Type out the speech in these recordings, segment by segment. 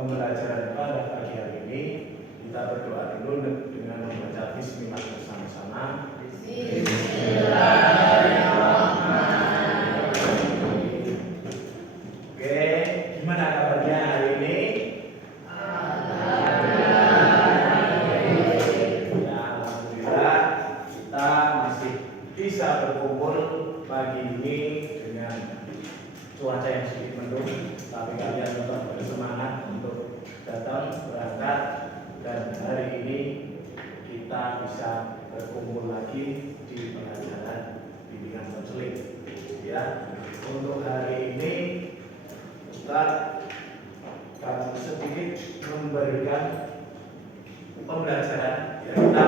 pembelajaran pada pagi hari ini. Kita berdoa dulu dengan membaca Bismillah bersama-sama. Bismillahirrahmanirrahim. Oke, gimana kabarnya hari ini? Ya, alhamdulillah kita masih bisa berkumpul pagi ini dengan cuaca yang sedikit mendung, tapi kalian tetap bersemangat untuk datang berangkat, dan hari ini kita bisa berkumpul lagi di pelajaran bimbingan konseling. Ya, untuk hari ini Ustaz akan sedikit memberikan pembelajaran. Ya, kita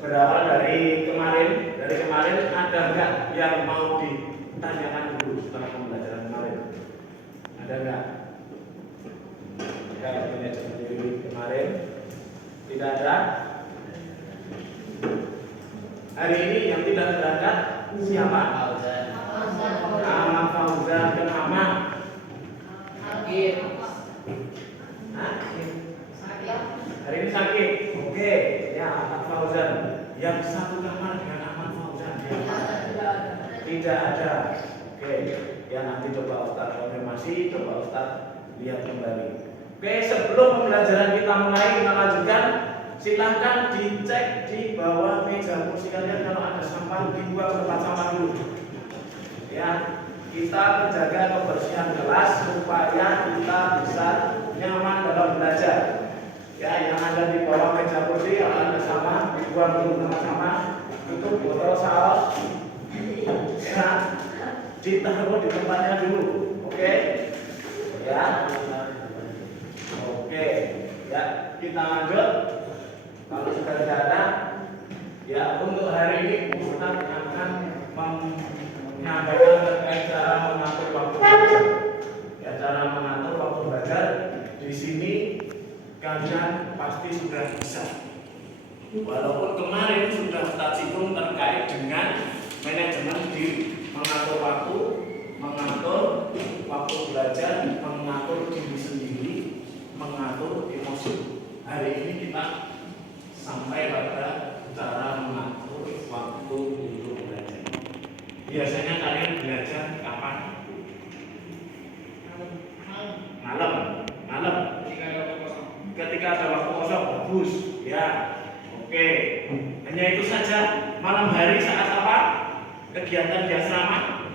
berawal dari kemarin. Dari kemarin ada nggak yang mau ditanyakan dulu setelah pembelajaran kemarin? Ada nggak? Kayak ini seperti kemarin. Tidak ada. Hari ini yang tidak berangkat siapa? Ahmad Fauzan dan Ahmad. Sakit. Hari ini sakit. Oke, ya Ahmad Fauzan. Yang satu kamar dengan Ahmad Fauzan. Tidak ada. Oke, ya nanti coba Ustaz konfirmasi, coba Ustaz lihat kembali. Oke, sebelum pembelajaran kita mulai, kita lanjutkan. Silahkan dicek di bawah meja kursi kalian, kalau ada sampah dibuang ke tempat sampah dulu. Ya, kita menjaga kebersihan kelas supaya kita bisa nyaman dalam belajar. Ya, yang ada di bawah meja kursi, kalau ada sampah dibuang dulu ke tempat sampah. Itu botol saus, ya, ditaruh di tempatnya dulu. Oke, ya. Oke, ya, kita lanjut. Kalau sudah tidak ada, ya untuk hari ini Ustaz akan menyampaikan terkait cara mengatur waktu belajar. Ya, cara mengatur waktu belajar di sini kalian pasti sudah bisa. Walaupun kemarin sudah Ustaz singgung terkait dengan manajemen di mengatur waktu belajar, mengatur diri sendiri, mengatur emosi. Hari ini kita sampai pada cara mengatur waktu untuk belajar. Biasanya kalian belajar kapan? Malam. Ketika ada waktu kosong, bagus. Ya, oke. Hanya itu saja. Malam hari saat apa? Kegiatan di asrama?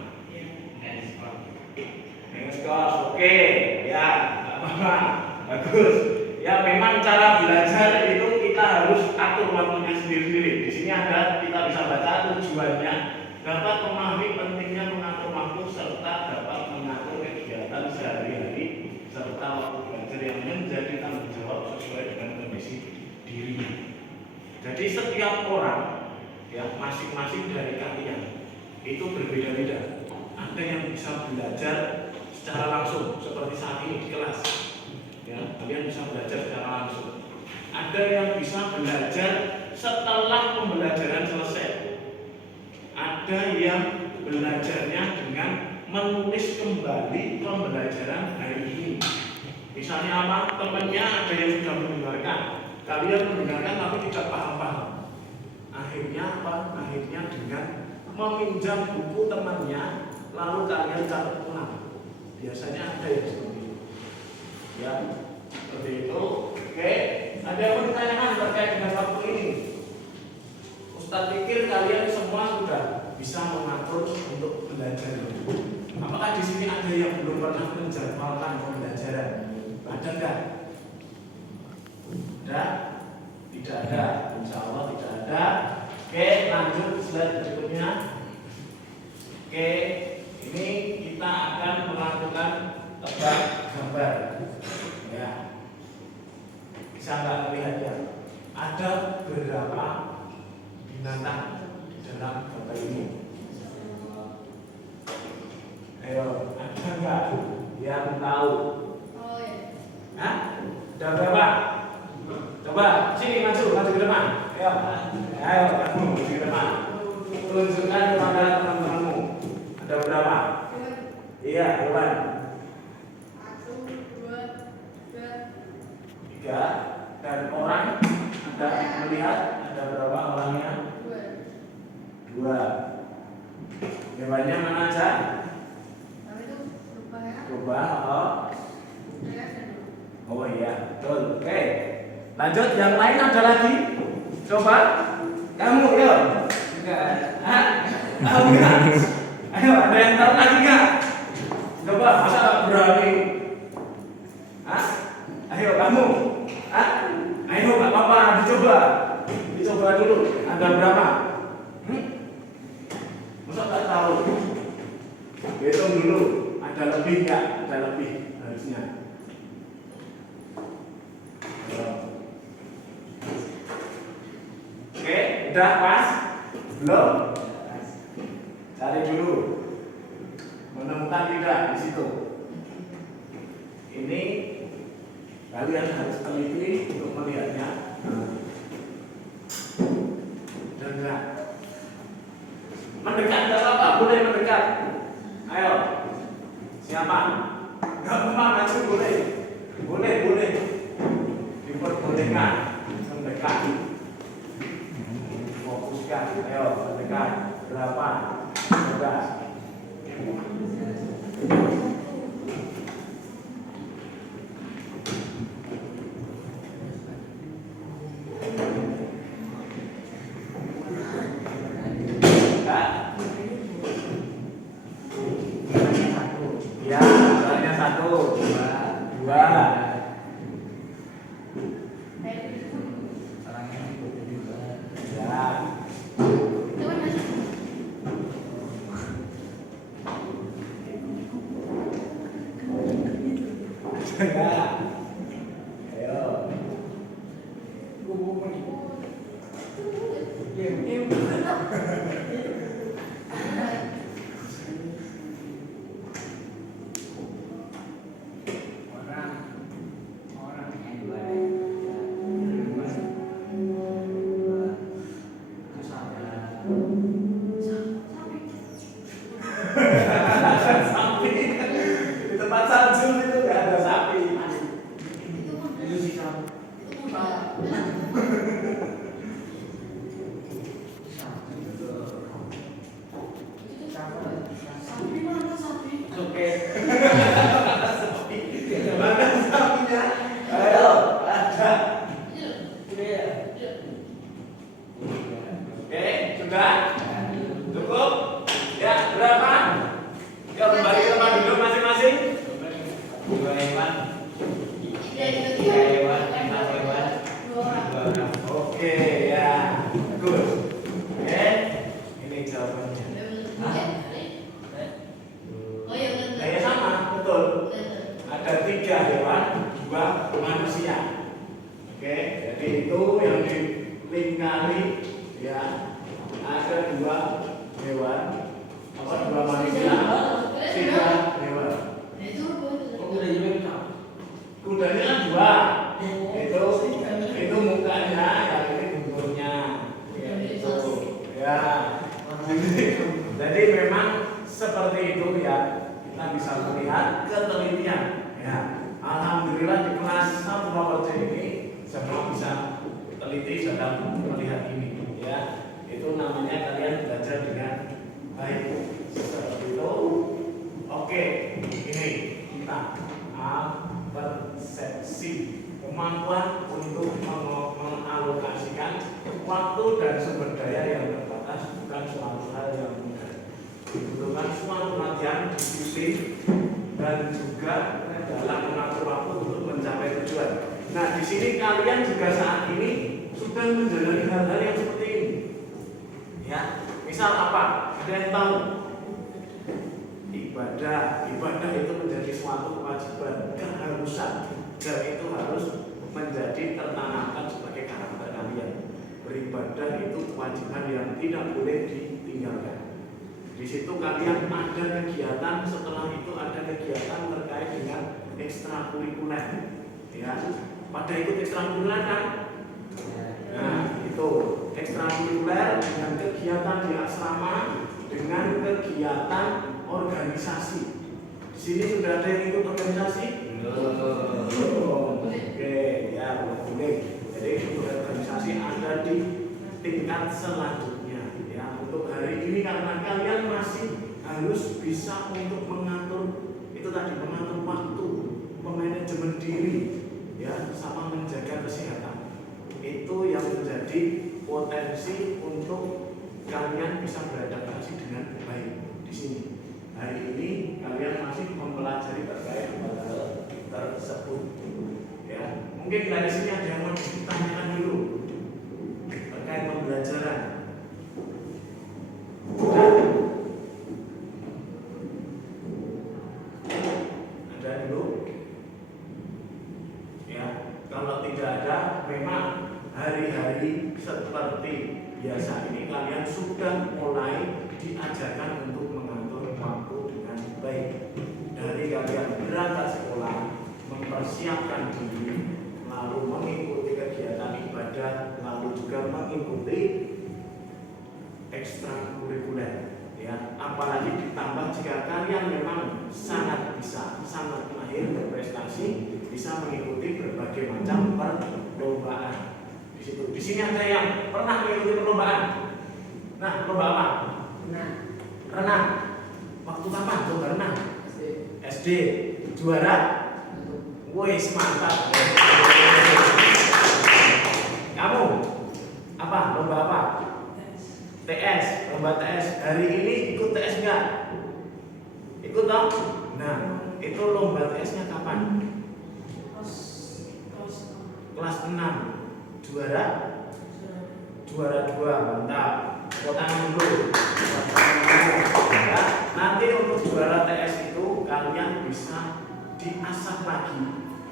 Mengeskos. Oke. Ya, apa-apa. Bagus. Ya, memang cara belajar itu kita harus atur waktunya sendiri-sendiri. Di sini ada, kita bisa baca tujuannya, dapat memahami pentingnya mengatur waktu serta dapat mengatur kegiatan sehari-hari serta waktu belajar yang menjadi tanggung jawab sesuai dengan kondisi dirinya. Jadi setiap orang, ya, masing-masing dari kalian itu berbeda-beda. Ada yang bisa belajar secara langsung seperti saat ini di kelas. Ya, kalian bisa belajar secara langsung. Ada yang bisa belajar setelah pembelajaran selesai. Ada yang belajarnya dengan menulis kembali pembelajaran hari ini. Misalnya apa? Temannya ada yang sudah mendengarkan, kalian mendengarkan tapi tidak paham-paham. Akhirnya apa? Akhirnya dengan meminjam buku temannya, lalu kalian catat ulang. Biasanya ada yang seperti itu. Ya, seperti itu. Oke, ada yang mau ditanyakan terkait dengan waktu ini? Ustaz pikir kalian semua sudah bisa mengatur untuk belajar. Apakah di sini ada yang belum pernah menjadwalkan pembelajaran? Ada enggak? Ada? Tidak ada. Insya Allah tidak ada. Oke, lanjut slide berikutnya. Oke, ini kita akan melakukan tebak gambar. Ya, bisa nggak melihatnya? Ada berapa binatang di dalam gambar ini? Ayo, ada nggak yang tahu? Hah? Ada berapa? Coba sini maju ke depan. Ayo, kamu maju ke depan. Tunjukkan kepada teman-temanmu. Ada berapa? Iya, Iwan. 1, 2, 3, 3. Dan orang ada melihat ada berapa orangnya? 2. Hewannya mana aja? Rubah. Oh iya, betul. Oke. Lanjut, yang lain ada lagi? Coba. Kamu, yuk. Enggak. Hah? Tahu enggak? Ayo, ada yang tahu lagi enggak? Coba, masa enggak berani? Hah? Ayo kamu. Hah? Ayo, enggak apa-apa, dicoba. Dicoba dulu. Ada berapa? Masa enggak tahu? Hitung dulu. Ada lebih enggak? Ada lebih harusnya. Oke, udah pas? Belum? Cari dulu. Menemukan tidak di situ. Ini kalian harus teliti untuk melihatnya. Udah enggak? Mendekat enggak apa-apa, boleh mendekat. Ayo. Siapa? Enggak apa-apa, maju boleh. Boleh. Diperbolehkan mendekat. Fokuskan, ayo mendekat. Berapa? 12. Ya, soalnya 1, 2. Jadi memang seperti itu ya, kita bisa melihat ketelitian ya. Alhamdulillah di kelas 1 Purwokerto ini semua bisa teliti dalam melihat ini ya. Itu namanya kalian belajar dengan baik seperti itu. Oke, ini kita persepsi, kemampuan untuk mengalokasikan waktu dan sumber daya yang terbatas bukan suatu hal yang mudah. Dibutuhkan suatu latihan, disiplin, dan juga dalam mengatur waktu untuk mencapai tujuan. Nah, di sini kalian juga saat ini sudah menjalani hal-hal yang seperti ini. Ya, misal apa? Ada yang tahu? Ibadah itu menjadi suatu kewajiban, keharusan, dan itu harus menjadi tertanamkan sebagai karakter kalian. Beribadah itu kewajiban yang tidak boleh ditinggalkan. Di situ kalian ada kegiatan, setelah itu ada kegiatan terkait dengan ekstrakurikuler. Ya, pada ikut ekstrakurikuler kan? Nah, itu ekstrakurikuler dengan kegiatan di asrama, dengan kegiatan organisasi sini sudah ada yang ikut organisasi? Oke, ya boleh. Jadi untuk organisasi ada di tingkat selanjutnya. Ya, untuk hari ini karena kalian masih harus bisa untuk mengatur itu tadi, mengatur waktu, memanajemen diri, ya, sama menjaga kesehatan. Itu yang menjadi potensi untuk kalian bisa beradaptasi dengan baik di sini. Hari ini kalian masih mempelajari terkait hal tersebut. Ya, mungkin dari sini ada yang mau ditanyakan dulu terkait pembelajaran. Ada dulu? Ya, kalau tidak ada, memang hari-hari seperti biasa ini kalian sudah mulai diajarkan untuk mengatur waktu dengan baik. Dari kalian berangkat sekolah, mempersiapkan diri, lalu mengikuti kegiatan ibadah, lalu juga mengikuti ekstrakurikuler. Ya, apalagi ditambah jika kalian memang sangat bisa, sangat mahir berprestasi, bisa mengikuti berbagai macam perlombaan. Di sini ada yang pernah mengikuti perlombaan. Nah, lomba apa? Renang. Waktu kapan lomba renang? SD. Juara? Wih, mantap. Kamu apa? Lomba apa? TS. Lomba TS. Hari ini ikut TS enggak? Ikut dong? Nah, itu lomba TS-nya kapan? Kelas 6. Juara? Juara 2. Mantap. Tepuk tangan dulu. Ya, nanti untuk juara TS itu kalian bisa diasah lagi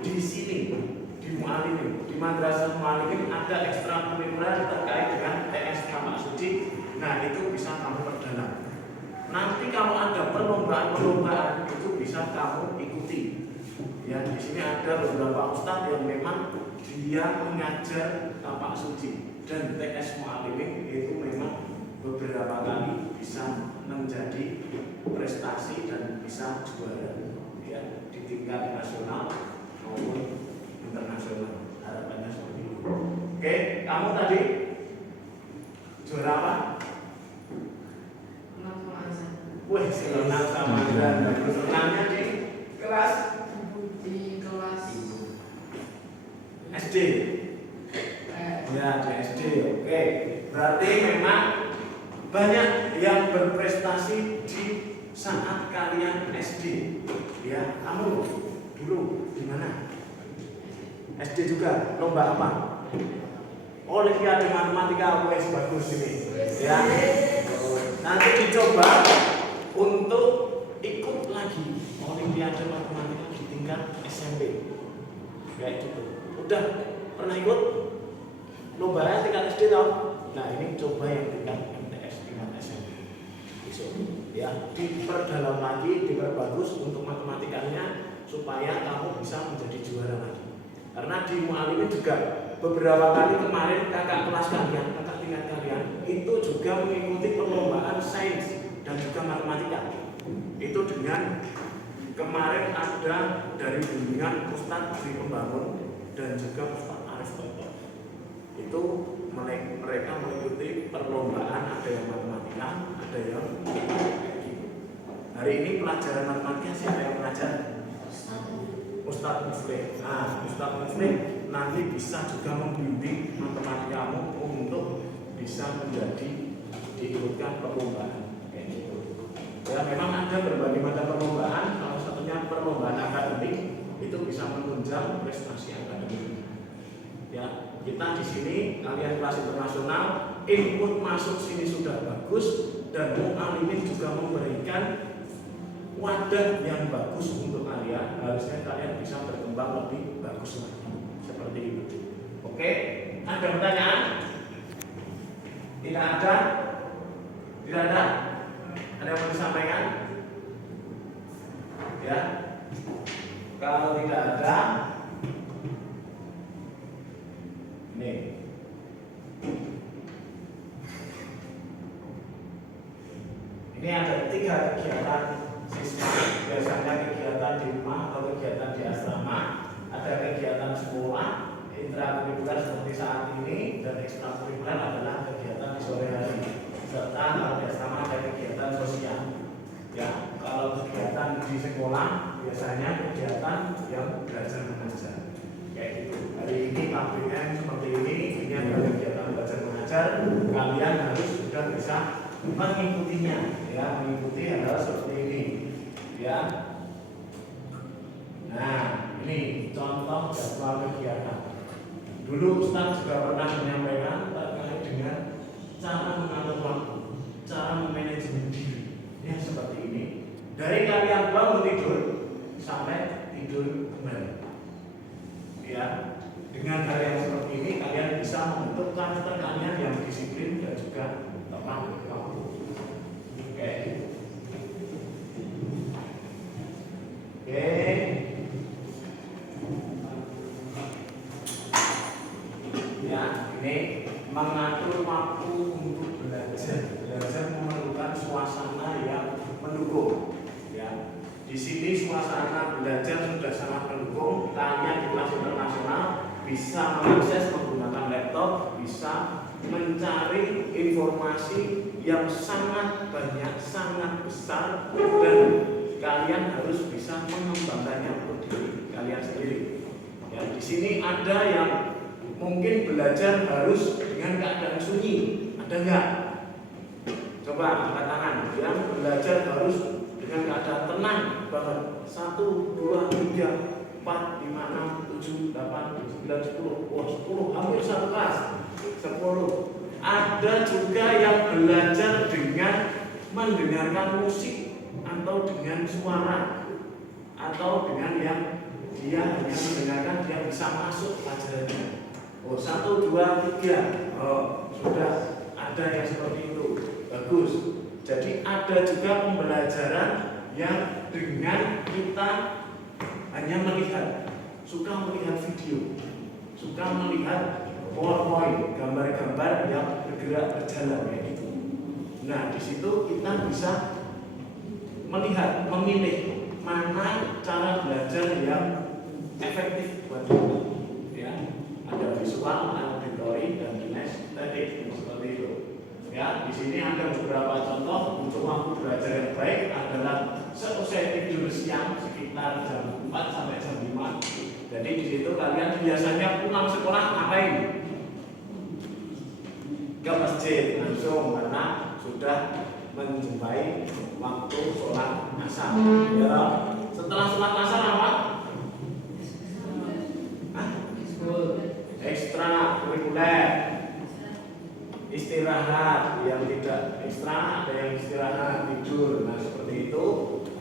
di sini, di Mu'alimin. Di Madrasah Mu'alimin ada ekstrakurikuler terkait dengan TS Tapak Suci. Nah, itu bisa kamu perdalam. Nanti kalau ada perlombaan itu bisa kamu ikuti. Ya, di sini ada beberapa ustadz yang memang dia mengajar Tapak Suci, dan TS Mu'alimin itu memang beberapa kali bisa menjadi prestasi dan bisa juara, ya, di tingkat nasional maupun internasional. Harapannya seperti itu. Oke, kamu tadi juara apa? Wih, renang sama dan renangnya di kelas SD. Ya, di SD. Oke, berarti memang banyak yang berprestasi di saat kalian SD. Ya, kamu dulu di mana? SD juga. Lomba apa? Olimpiade matematika. Wes bagus ini. Ya. Nanti dicoba untuk ikut lagi Olimpiade matematika di tingkat SMP. Kayak gitu. Udah pernah ikut lomba tingkat SD tau? Nah, ini coba yang tingkat MTS, tingkat SMP. Ya, diperdalam lagi, diperbagus untuk matematikanya supaya kamu bisa menjadi juara lagi. Karena di Mu'alimin juga beberapa kali kemarin kakak kelas kalian, kakak tingkat kalian itu juga mengikuti perlombaan sains dan juga matematika. Itu dengan kemarin ada dari bimbingan Ustadz Dwi Pembangun dan juga Ustadz Arif Toto. Itu mereka mengikuti perlombaan, ada yang matematika, ada yang hari ini pelajaran matematika siapa yang mengajar? Ustadz Muflih. Nah, Ustadz Muflih nanti bisa juga membimbing matematikamu untuk bisa menjadi diikutkan perlombaan kayak gitu. Ya, memang ada berbagai macam perlombaan, salah satunya perlombaan akademik itu bisa menunjang prestasi akademik. Ya, kita di sini kalian kelas internasional, input masuk sini sudah bagus dan Mu'alimin juga memberikan wadah yang bagus untuk kalian. Harusnya kalian bisa berkembang lebih bagus lagi. Seperti itu. Oke, ada pertanyaan? Tidak ada? Tidak ada? Ada yang mau disampaikan? Ya. Kalau tidak ada, nih. Ini ada 3 kegiatan siswa. Biasanya kegiatan kegiatan di rumah atau kegiatan di asrama, ada kegiatan sekolah, intrakurikuler seperti saat ini, dan ekstrakurikuler adalah kegiatan di sore hari. Serta kalau di asrama ada kegiatan sosial. Ya, kalau kegiatan di sekolah biasanya kegiatan yang belajar mengajar. Kayak gitu. Hari ini KBM seperti ini adalah kegiatan belajar mengajar. Kalian harus sudah bisa mengikutinya. Ya, mengikuti adalah seperti ini. Ya. Nah, ini contoh jadwal kegiatan. Dulu Ustaz juga pernah menyampaikan terkait dengan cara mengatur waktu, cara memanajemen diri. Ya, seperti ini. Dari kalian bangun tidur sampai tidur kembali. Ya, dengan hal yang seperti ini kalian bisa membentuk karakter kalian yang disiplin dan juga tepat waktu. Oke. Oke. Ya, ini mengatur waktu untuk belajar. Belajar memerlukan suasana yang mendukung. Ya, di sini suasana belajar sudah sangat mendukung. Kalian di kelas internasional bisa mengakses menggunakan laptop, bisa mencari informasi yang sangat banyak, sangat besar, dan kalian harus bisa mengembangkannya untuk diri kalian sendiri. Ya, di sini ada yang mungkin belajar harus dengan keadaan sunyi, ada enggak? Coba angkat tangan. Yang belajar harus dengan keadaan tenang banget. 1, 2, 3, 4, 5, 6, 7, 8, 9, 10. Wah, 10 hampir satu kelas. 10. Ada juga yang belajar dengan mendengarkan musik atau dengan suara, atau dengan yang dia hanya mendengarkan, dia bisa masuk pelajarannya. Oh, 1, 2, 3. Oh, sudah ada yang seperti itu. Bagus. Jadi ada juga pembelajaran yang dengan kita hanya melihat, suka melihat video, suka melihat PowerPoint, gambar-gambar yang bergerak berjalan kayak gitu. Nah, di situ kita bisa melihat, memilih mana cara belajar yang efektif buat kita. Ya, ada visual, auditori, dan kinestetik seperti itu. Ya, di sini ada beberapa contoh untuk waktu belajar yang baik adalah selesai tidur siang sekitar jam 4 sampai jam 5. Jadi di situ kalian biasanya pulang sekolah ngapain? Ke masjid langsung karena sudah menjumpai waktu sholat asar. Ya, setelah sholat asar apa? Ekstra kurikuler, istirahat. Yang tidak ekstra ada yang istirahat tidur. Nah, seperti itu.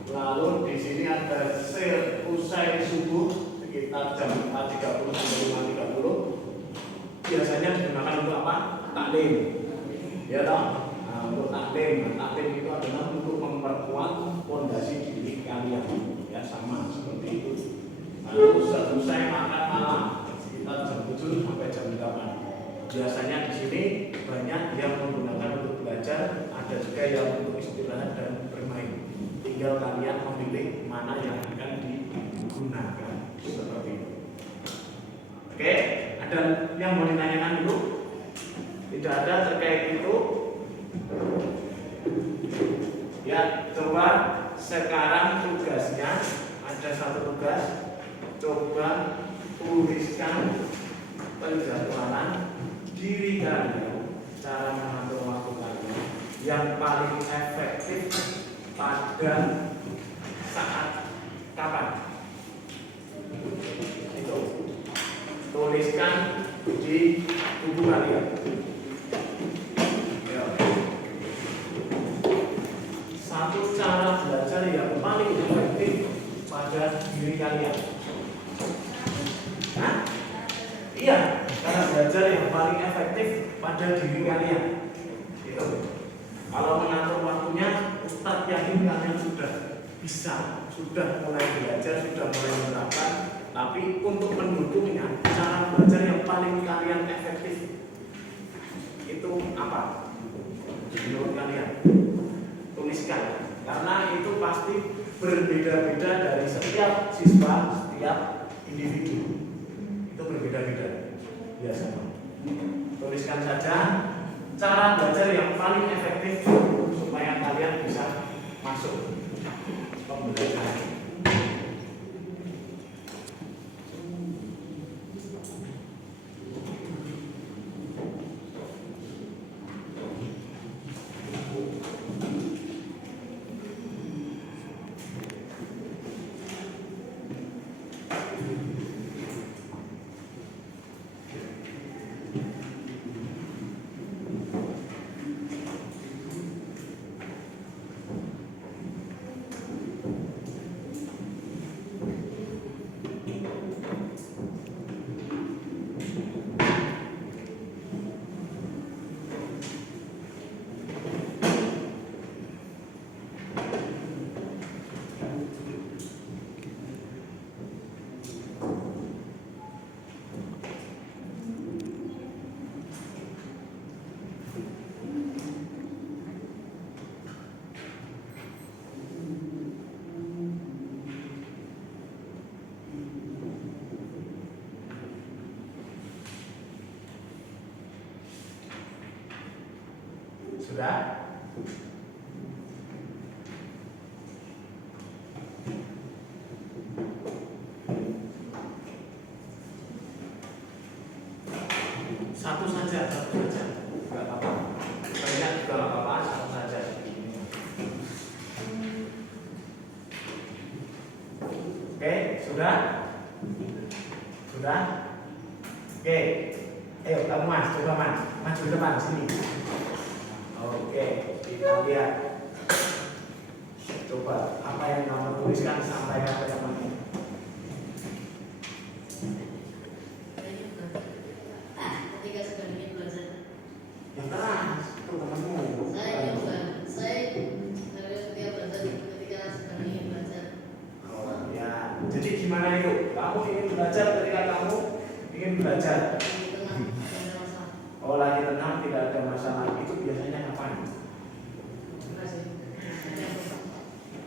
Lalu di sini ada usai subuh sekitar jam 4.30 sampai 5.30. Biasanya digunakan untuk apa? Taklim. Ya toh? Nah, untuk taklim. Taklim itu adalah untuk memperkuat fondasi diri kalian. Ya, sama seperti itu. Lalu selesai makan malam sekitar jam 7 sampai jam 8. Biasanya di sini banyak yang menggunakan untuk belajar, ada juga yang untuk istirahat dan bermain. Tinggal kalian memilih mana yang akan digunakan seperti itu. Oke, ada yang mau ditanyakan dulu? Tidak ada terkait itu? Ya, coba sekarang tugasnya ada satu tugas. Coba tuliskan penjadwalan diri kalian, cara mengatur waktu kalian yang paling efektif pada saat kapan? Itu tuliskan di buku kalian. Ya. Satu cara belajar yang paling efektif pada diri kalian. Hah? Iya, cara belajar yang paling efektif pada diri kalian. Itu. Kalau mengatur waktunya, Ustadz yakin kalian sudah bisa, sudah mulai belajar, sudah mulai menerapkan. Tapi untuk mendukungnya, cara belajar yang paling kalian efektif itu apa? Menurut kalian? Tuliskan, karena itu pasti berbeda-beda dari setiap setiap siswa, setiap individu itu berbeda-beda biasanya. Tuliskan saja cara belajar yang paling efektif supaya kalian bisa masuk pembelajaran. Sudah? Satu saja, nggak apa-apa. Banyak juga nggak apa-apa, satu saja. Oke, sudah? Sudah? Oke, ayo kamu Mas, coba Mas, maju ke depan sini. Oke, kita lihat. Coba apa yang kamu tuliskan sampai apa yang mana? Ketika sedang ingin belajar. Yang keras, itu temanmu. Saya ketika belajar ketika sedang ingin belajar. Oh ya, jadi gimana itu? Kamu ingin belajar ketika kamu ingin belajar? Di tengah ada masalah. Oh lagi tenang, tidak ada masalah. Itu biasanya kapan?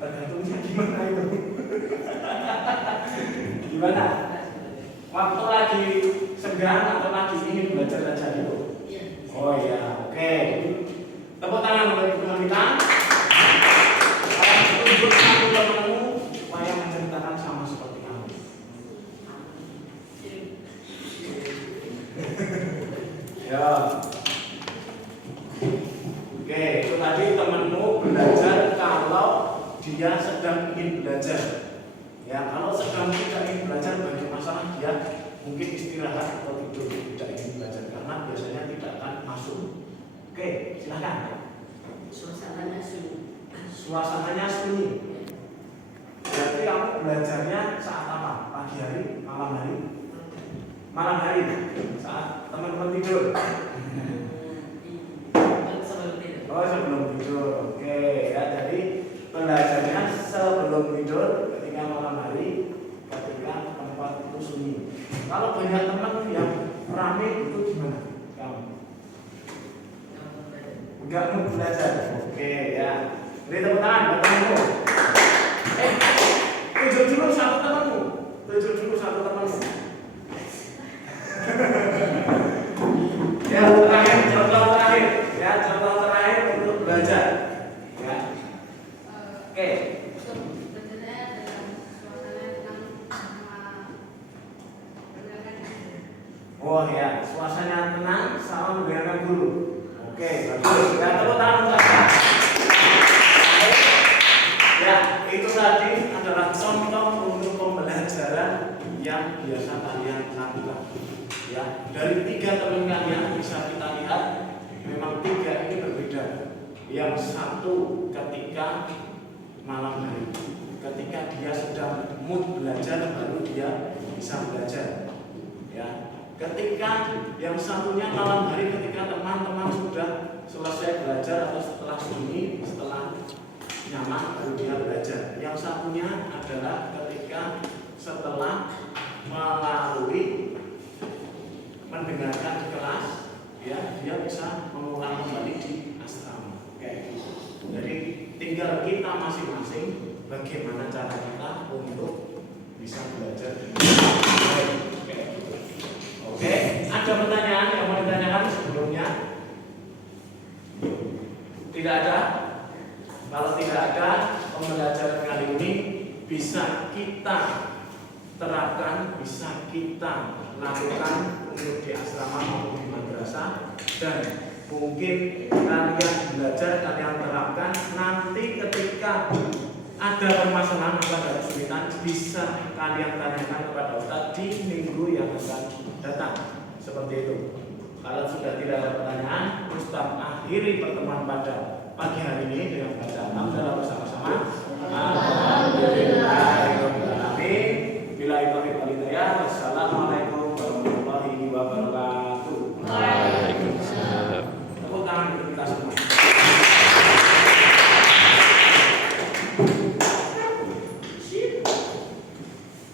Tergantungnya gimana itu? Gimana? Waktu lagi senggang atau lagi ingin belajar itu? Iya. Oh ya, oke. Tepuk tangan untuk ibu kita. Tunjuk satu temanmu supaya menceritakan sama seperti kamu. Ya. Oke, itu tadi temanmu belajar kalau dia sedang ingin belajar. Ya, kalau sedang tidak ingin belajar banyak masalah, dia mungkin istirahat atau tidur, tidak ingin belajar karena biasanya tidak akan masuk. Oke, silakan. Suasananya sunyi. Suasananya sunyi. Berarti kamu belajarnya saat apa? Pagi hari, malam hari? Malam hari, saat teman-teman tidur. Oh, sebelum tidur. Oke, ya jadi belajarnya sebelum tidur ketika malam hari, ketika tempat itu sunyi. Kalau banyak teman yang ramai itu gimana? Kamu? Enggak mau belajar. Oke, ya. Beri tepuk tangan buat temanmu. Tunjuk dulu satu temanmu. Tunjuk dulu satu temanmu. Ya, terakhir, contoh terakhir. Ya, contoh terakhir untuk belajar. Ya. Oke. Belajarnya dalam suasana tenang sama mendengarkan. Oh ya, suasana tenang sama mendengarkan guru. Oke, bagus. Ya, tepuk tangan untuk saya. Ya, itu tadi adalah contoh untuk pembelajaran yang biasa kalian lakukan. Ya, dari 3 teman kalian bisa kita lihat memang 3 ini berbeda. Yang satu ketika malam hari, ketika dia sedang mood belajar baru dia bisa belajar. Ya, ketika yang satunya malam hari ketika teman-teman sudah selesai belajar atau setelah sunyi, setelah nyaman baru dia belajar. Yang satunya adalah ketika setelah melalui mendengarkan di kelas, ya dia bisa mengulang kembali di asrama. Kayak gitu. Jadi tinggal kita masing-masing bagaimana cara kita untuk bisa kita terapkan, bisa kita lakukan untuk di asrama maupun di madrasah, dan mungkin kalian belajar, kalian terapkan, nanti ketika ada permasalahan atau ada kesulitan bisa kalian tanyakan kepada Ustadz di minggu yang akan datang. Seperti itu. Kalau sudah tidak ada pertanyaan, Ustadz akhiri pertemuan pada pagi hari ini dengan baca alhamdulillah bersama-sama. Alhamdulillah.